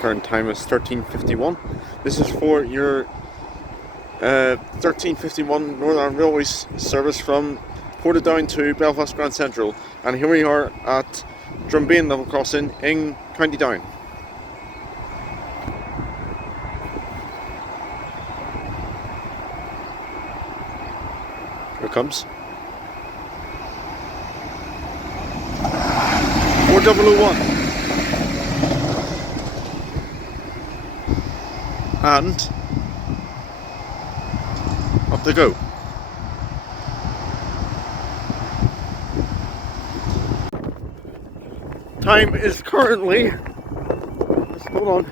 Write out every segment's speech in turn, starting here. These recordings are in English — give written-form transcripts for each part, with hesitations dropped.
Current time is 13:51. This is for your 13:51 Northern Ireland Railways service from Portadown to Belfast Grand Central. And here we are at Drumbean level crossing in County Down. Here it comes. 4001. And up they go. Time is currently, hold on,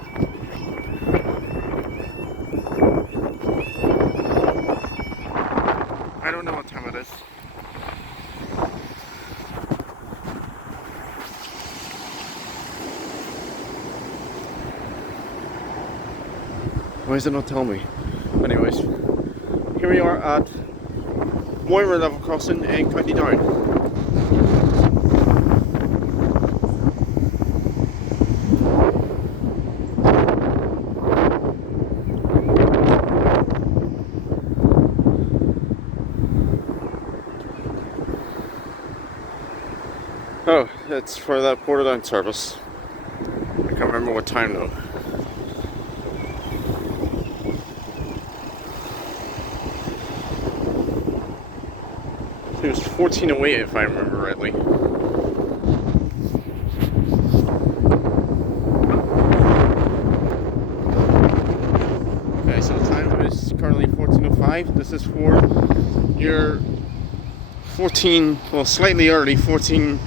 I don't know what time it is. Why is it not telling me? Anyways, here we are at Moira level crossing in County Down. Oh, it's for that Portadown service. I can't remember what time though. It was 14:08 if I remember rightly. Okay, so the time is currently 14:05. This is for your 14, well, slightly early 14:08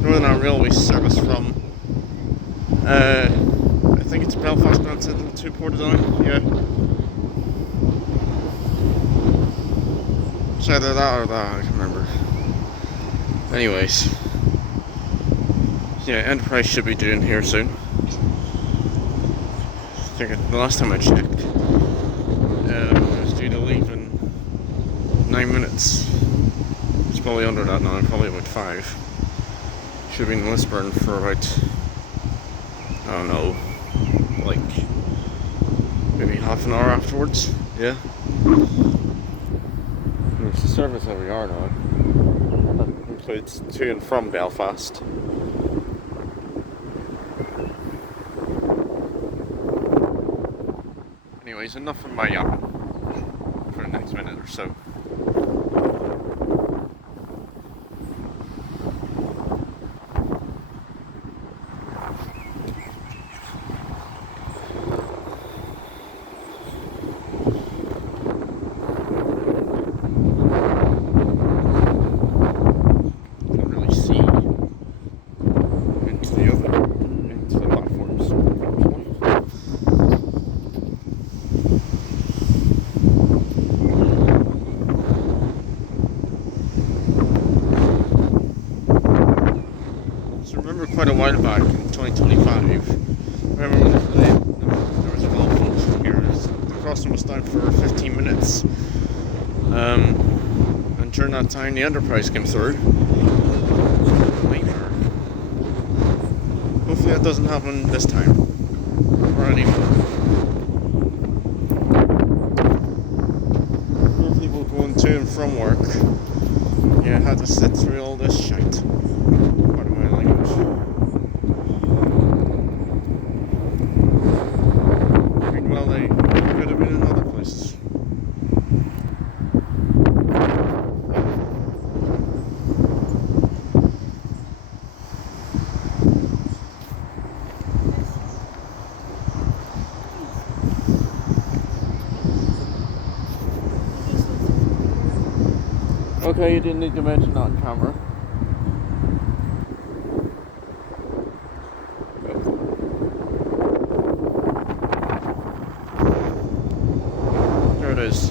Northern Ireland Railways service from I think it's Belfast Grand Central to Portadown. Yeah. It's either that or that, I can't remember. Anyways, yeah, Enterprise should be doing here soon. I think the last time I checked, it was due to leave in 9 minutes. It's probably under that now, probably about 5. Should be in Lisburn for about, I don't know, like maybe half an hour afterwards. Yeah. It's the service that we are now. That includes to and from Belfast. Anyways, enough of my yapping for the next minute or so. Quite a while back in 2025, remember when there was a lot of folks from here. The crossing was down for 15 minutes, and during that time the Enterprise came through. Nightmare. Hopefully that doesn't happen this time or anymore. More people going to and from work. Yeah, I had to sit through all this shite. Pardon my language. Well, they could have been in other places. Okay, you didn't need to mention that on camera. There it is.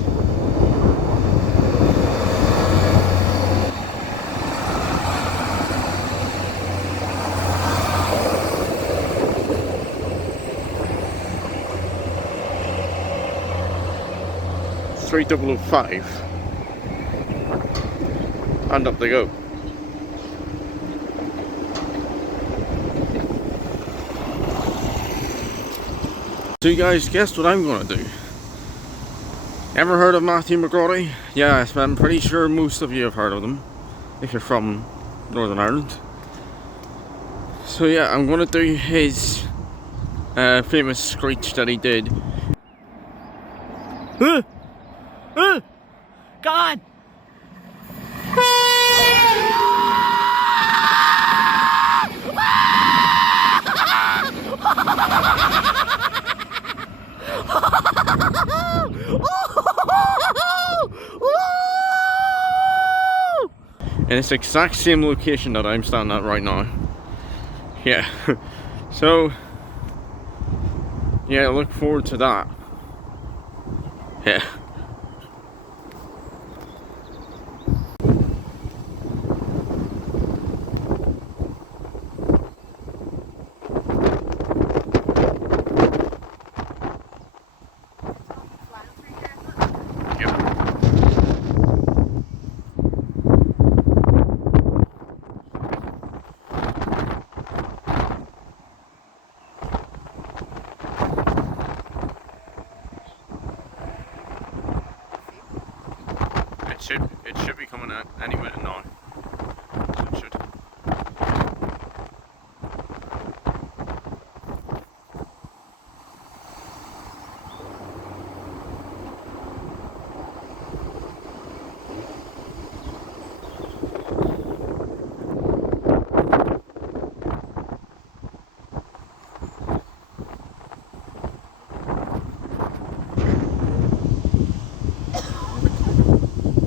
It's 3005. And up they go. So you guys, guess what I'm gonna do? Ever heard of Matthew McGrawdy? Yeah, I'm pretty sure most of you have heard of them, if you're from Northern Ireland. So yeah, I'm gonna do his famous screech that he did. God! And it's the exact same location that I'm standing at right now. Yeah. So yeah, look forward to that. Yeah. It should be coming out any minute now. So it should.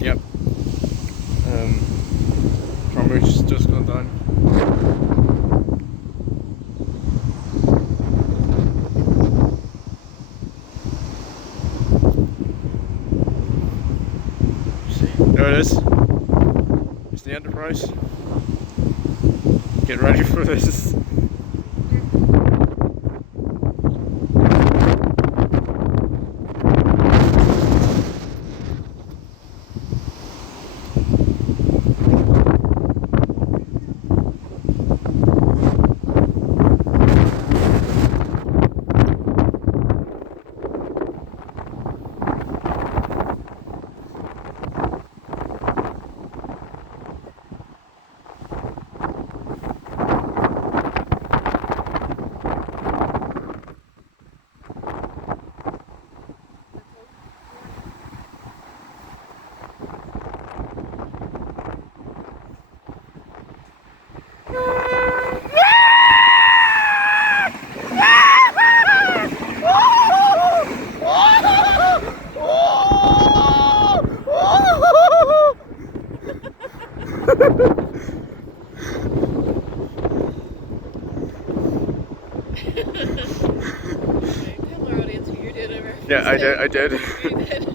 Yep. Farmer's just gone down. There it is. It's the Enterprise. Get ready for this. Tell our audience who you did over. Yeah, I did. You did.